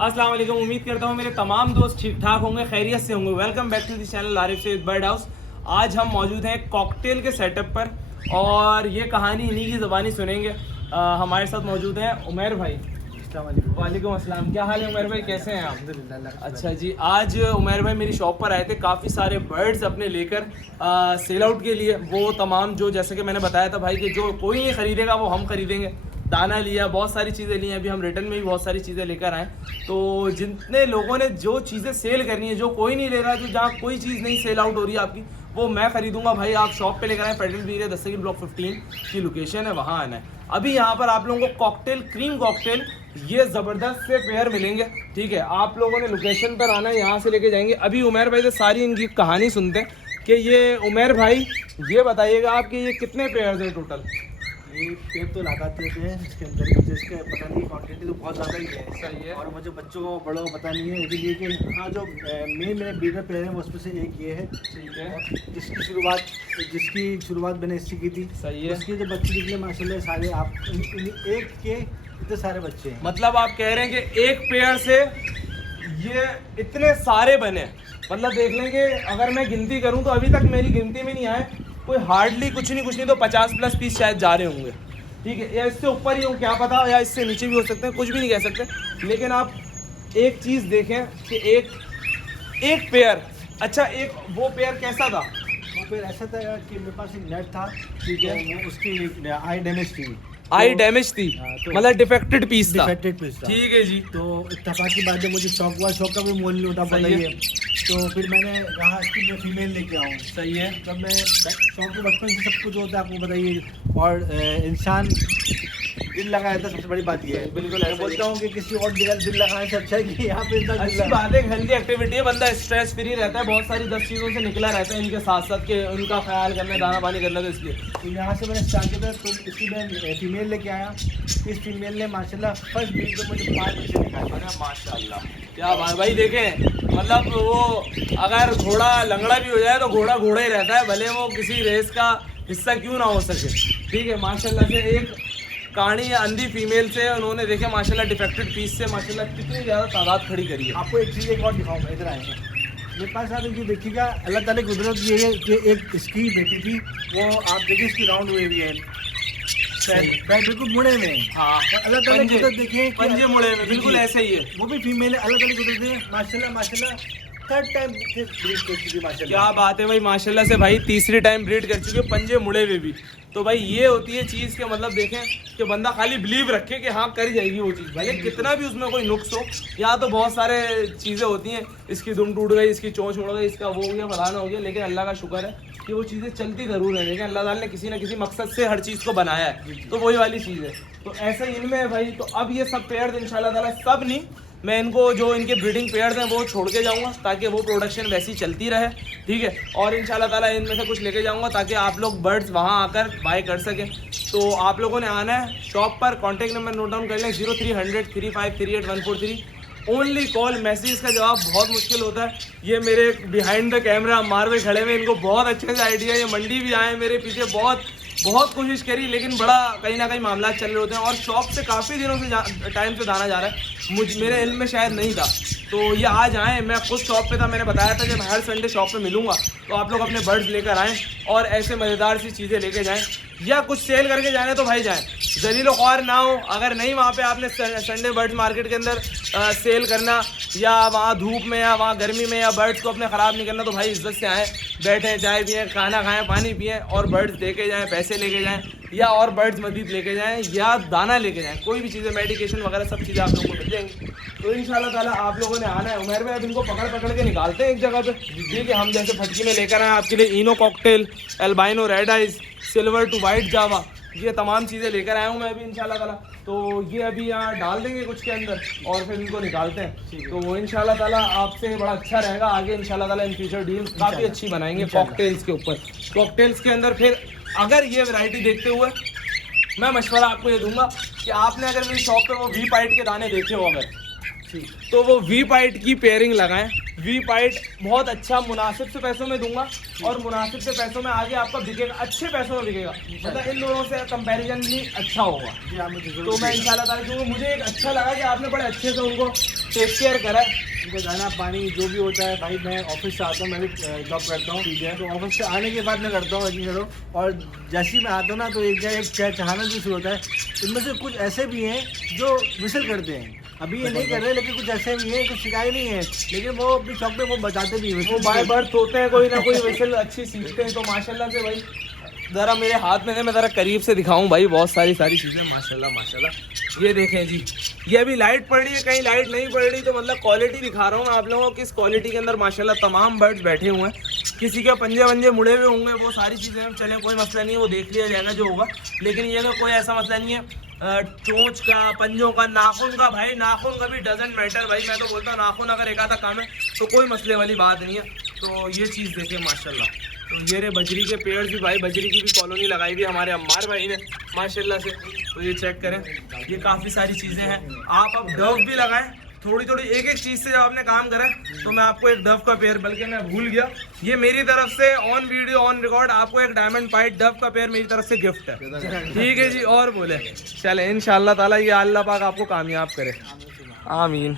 अस्सलाम वालेकुम। उम्मीद करता हूँ मेरे तमाम दोस्त ठीक ठाक होंगे, खैरियत से होंगे। Welcome back to the channel Arif Saeed bird house. आज हम मौजूद हैं कॉकटेल के सेटअप पर और ये कहानी इन्हीं की ज़बानी सुनेंगे। हमारे साथ मौजूद हैं उमैर भाई। वालेकुम अस्सलाम। क्या हाल है उमैर भाई, कैसे हैं आप? अच्छा जी, आज उमैर भाई मेरी शॉप पर आए थे काफ़ी सारे बर्ड्स अपने लेकर सेल आउट के लिए। वो तमाम जो जैसे कि मैंने बताया था भाई कि जो कोई नहीं ख़रीदेगा वो हम ख़रीदेंगे। दाना लिया, बहुत सारी चीज़ें ली हैं, अभी हम रिटर्न में भी बहुत सारी चीज़ें लेकर आए। तो जितने लोगों ने जो चीज़ें सेल करनी है, जो कोई नहीं ले रहा, जो जहाँ कोई चीज़ नहीं सेल आउट हो रही है आपकी, वो मैं खरीदूंगा भाई। आप शॉप पे लेकर आए, फेडरल वीर है, दस्तगीर ब्लॉक 15 की लोकेशन है, वहाँ आना है। अभी यहाँ पर आप लोगों को कॉकटेल, क्रीम कॉकटेल, ये ज़बरदस्त से पेयर मिलेंगे। ठीक है, आप लोगों ने लोकेशन पर आना है, यहाँ से लेके जाएंगे। अभी उमैर भाई से सारी इनकी कहानी सुनते हैं कि ये उमैर भाई ये बताइएगा आप कि ये कितने पेयर्स हैं टोटल? ये पेड़ तो लगाते हैं इसके अंदर, मुझे इसके पता नहीं, क्वांटिटी तो बहुत ज़्यादा ही है। सही है। और मुझे बच्चों को बड़ों को पता नहीं है, इसलिए कि हाँ जो मेन मेरे ब्रीडर पेड़ हैं वो उसमें से एक ये है। ठीक है, और जिसकी शुरुआत मैंने इससे की थी। सही है। उसके जो बच्चे निकले माशाल्लाह सारे, आप एक के इतने सारे बच्चे हैं। मतलब आप कह रहे हैं कि एक पेयर से ये इतने सारे बने। मतलब देख लें कि अगर मैं गिनती करूं तो अभी तक मेरी गिनती में नहीं आए, कोई हार्डली कुछ नहीं तो 50+ पीस शायद जा रहे होंगे। ठीक है, या इससे ऊपर ही हो क्या पता, या इससे नीचे भी हो सकते हैं, कुछ भी नहीं कह सकते। लेकिन आप एक चीज़ देखें कि एक पेयर, अच्छा एक वो पेयर कैसा था? वो पेड़ ऐसा था कि मेरे पास एक नेट था। ठीक है, तो वो उसकी आई डैमेज थी। आई डैमेज थी, तो मतलब डिफेक्टेड पीस था। डिफेक्टेड पीस था। ठीक है जी। तो इत्तेफाक की बात है, मुझे शौक हुआ, शौक का भी मोल नहीं होता, पता ही है। तो फिर मैंने कहा इसकी मैं फीमेल लेके आऊँ। सही है। तब मैं शौक के बचपन से सब कुछ होता है, आपको बताइए। और इंसान दिल लगाया था, सबसे बड़ी बात ये है। बिल्कुल, मैं बोलता हूँ कि किसी और जगह दिल लगाने से अच्छा है कि यहाँ पे इंसान दिल अच्छी लगाए। बात है, हेल्दी एक्टिविटी है, बंदा स्ट्रेस फ्री रहता है, बहुत सारी 10 चीज़ों से निकला रहता है इनके साथ साथ के उनका ख्याल करना, दाना पानी करना। तो इसलिए तो यहाँ से मैंने स्टार्ट किया था, तो इसकी मैं फीमेल लेके आया। इस फीमेल ने माशाल्लाह फर्स्ट बीट में मुझे 5 बच्चे निकाले। अरे माशाल्लाह, क्या बात भाई। देखें, मतलब वो अगर घोड़ा लंगड़ा भी हो जाए तो घोड़ा घोड़ा ही रहता है, भले वो किसी रेस का हिस्सा क्यों ना हो सके। ठीक है, माशाल्लाह से एक कहानी अंधी फीमेल से उन्होंने देखे माशाल्लाह डिफेक्टेड पीस से माशाल्लाह कितनी ज़्यादा तादाद खड़ी करी है। आपको एक चीज़ एक और दिखाऊंगा, इधर आएंगे मेरे पास। आप इनकी देखिएगा, अल्लाह ताला की कुदरत ये है कि एक इसकी बेटी थी, वो आप देखिए इसकी राउंड हुई हुई है, पैर बिल्कुल मुड़े हुए हैं। हाँ, अल्लाह ताला की कुदरत देखें, पंजे मुड़े हुए, बिल्कुल ऐसे ही है। वो भी फीमेल है। अल्लाह ताला की कुदरत है, माशाल्लाह माशाल्लाह। थर्ड टाइम ब्रीड कर चुकी है माशाल्लाह। क्या बात है भाई, माशाल्लाह से भाई तीसरी टाइम ब्रीड कर चुके, पंजे मुड़े हुए भी। तो भाई ये होती है चीज़ के मतलब देखें कि बंदा खाली बिलीव रखे कि हाँ कर जाएगी वो चीज़, भले कितना भी उसमें कोई नुक्स हो। यहाँ तो बहुत सारे चीज़ें होती हैं, इसकी दुम टूट गई, इसकी चोंच उड़ गई, इसका वो हो गया, फलाना हो गया, लेकिन अल्लाह का शुक्र है कि वो चीज़ें चलती ज़रूर है। लेकिन अल्लाह ताला ने किसी न किसी मकसद से हर चीज़ को बनाया है, तो वही वाली चीज़ है। तो ऐसे ही इनमें है भाई। तो अब ये सब पेयर इंशाल्लाह ताला, सब नहीं, मैं इनको जो इनके ब्रीडिंग पेयर्स हैं वो छोड़ के जाऊंगा ताकि वो प्रोडक्शन वैसी चलती रहे। ठीक है, और इंशाल्लाह ताला इनमें से कुछ लेके जाऊंगा ताकि आप लोग बर्ड्स वहां आकर बाय कर सकें। तो आप लोगों ने आना है शॉप पर, कॉन्टैक्ट नंबर नोट डाउन कर लें, 0300 3538 143। ओनली कॉल, मैसेज का जवाब बहुत मुश्किल होता है। ये मेरे बिहाइंड द कैमरा मारवे खड़े हुए, इनको बहुत अच्छे से आइडिया। ये मंडी भी आए मेरे पीछे, बहुत कोशिश करी, लेकिन बड़ा कहीं ना कहीं मामला चल रहे होते हैं। और शॉप से काफ़ी दिनों से टाइम से दाना जा रहा है, मेरे इल्म में शायद नहीं था। तो ये आज आए, मैं खुद शॉप पे था, मैंने बताया था जब हर संडे शॉप पे मिलूंगा तो आप लोग अपने बर्ड्स लेकर आएँ और ऐसे मज़ेदार सी चीज़ें लेके जाएँ, या कुछ सेल करके जाने तो भाई जाएँ, जलीलो ख्वार ना हो। अगर नहीं वहाँ पे आपने संडे बर्ड्स मार्केट के अंदर सेल करना, या वहाँ धूप में या वहाँ गर्मी में, या बर्ड्स को अपने ख़राब नहीं करना, तो भाई इज्जत से आएँ, बैठें, चाय पिएँ, खाना खाएँ, पानी पिएँ और बर्ड्स लेके जाएँ, पैसे लेके जाएँ, या और बर्ड्स मजीद लेके जाएँ, या दाना लेके जाएँ, कोई भी चीज़ें, मेडिकेशन वगैरह सब चीज़ें आप लोगों को मिल जाएंगी। तो इंशाल्लाह ताला आप लोगों ने आना है। उमैर भाई अब इनको पकड़ के निकालते हैं एक जगह पे। ठीक है, हम जैसे फटकी में लेकर आए आपके लिए Ino cocktail, albino red eyes, silver to white Java, ये तमाम चीज़ें लेकर आया हूँ मैं अभी इंशाल्लाह ताला। तो ये अभी यहाँ डाल देंगे कुछ के अंदर और फिर इनको निकालते हैं। तो वो इंशाल्लाह ताला आपसे बड़ा अच्छा रहेगा आगे इंशाल्लाह ताला। इन फ्यूचर डील्स काफ़ी अच्छी बनाएंगे कॉकटेल्स के ऊपर। कॉकटेल्स के अंदर फिर अगर ये वैरायटी देखते हुए मैं मशवरा आपको ये दूंगा कि आपने अगर मेरी शॉप पे वो वी पाइट के दाने देखे हो अगर, तो वो वी पाइट की पेयरिंग लगाएं। वी पाइट बहुत अच्छा मुनासिब से पैसों में दूंगा और मुनासिब से पैसों में आगे आपका बिकेगा, अच्छे पैसों में बिकेगा, मतलब इन दोनों से कंपैरिजन भी अच्छा होगा। तो मैं इंशाल्लाह ताला, क्योंकि मुझे एक अच्छा लगा कि आपने बड़े अच्छे से उनको टेक केयर करा है। उनको दाना पानी जो भी होता है भाई, मैं ऑफिस से आता हूँ, मैं भी जॉब करता हूँ, ठीक है, तो ऑफिस से आने के बाद मैं करता हूँ यकीन करो। और जैसे ही मैं आता हूँ ना तो एक चाय चढ़ाना जो शुरू होता है। इनमें से कुछ ऐसे भी हैं जो विसल करते हैं, अभी ये नहीं कर रहे, लेकिन कुछ ऐसे भी हैं, कुछ शिकायत नहीं है, लेकिन वो अपनी शौक पे वो बचाते भी हैं, वो बाय बर्थ होते हैं, कोई ना कोई वैसे अच्छी सीखते हैं। तो माशाल्लाह से भाई ज़रा मेरे हाथ में है, मैं ज़रा करीब से दिखाऊं भाई, बहुत सारी चीज़ें माशाल्लाह माशाल्लाह। ये देखें जी, ये अभी लाइट पड़ रही है, कहीं लाइट नहीं पड़ रही, तो मतलब क्वालिटी दिखा रहा हूँ मैं आप लोगों को, किस क्वालिटी के अंदर माशाल्लाह तमाम बर्ड्स बैठे हुए हैं। किसी के पंजे वंजे मुड़े हुए होंगे, वो सारी चीज़ें चले, कोई मसला नहीं है, वो देख लिया जाएगा जो होगा। लेकिन ये ना कोई ऐसा मसला नहीं है चोंच का, पंजों का, नाखून का, भाई नाखून का भी डजंट मैटर भाई। मैं तो बोलता हूँ नाखून अगर एक आधा काम है तो कोई मसले वाली बात नहीं है। तो ये चीज़ देखें माशाल्लाह। तो ये रे बजरी के पेड़ भी भाई, बजरी की भी कॉलोनी लगाई हुई हमारे अम्मार भाई ने माशाल्लाह से। तो ये चेक करें, ये काफ़ी सारी चीज़ें हैं। आप अब डव भी लगाएं, थोड़ी थोड़ी एक चीज़ से जब आपने काम करा तो मैं आपको एक डव का पेड़, बल्कि मैं भूल गया, ये मेरी तरफ से ऑन वीडियो ऑन रिकॉर्ड आपको एक डायमंड पाइट डव का पेड़ मेरी तरफ से गिफ्ट है, ठीक है जी। और बोले चले इंशाल्लाह ताला ये अल्लाह पाक आपको कामयाब करे, आमीन।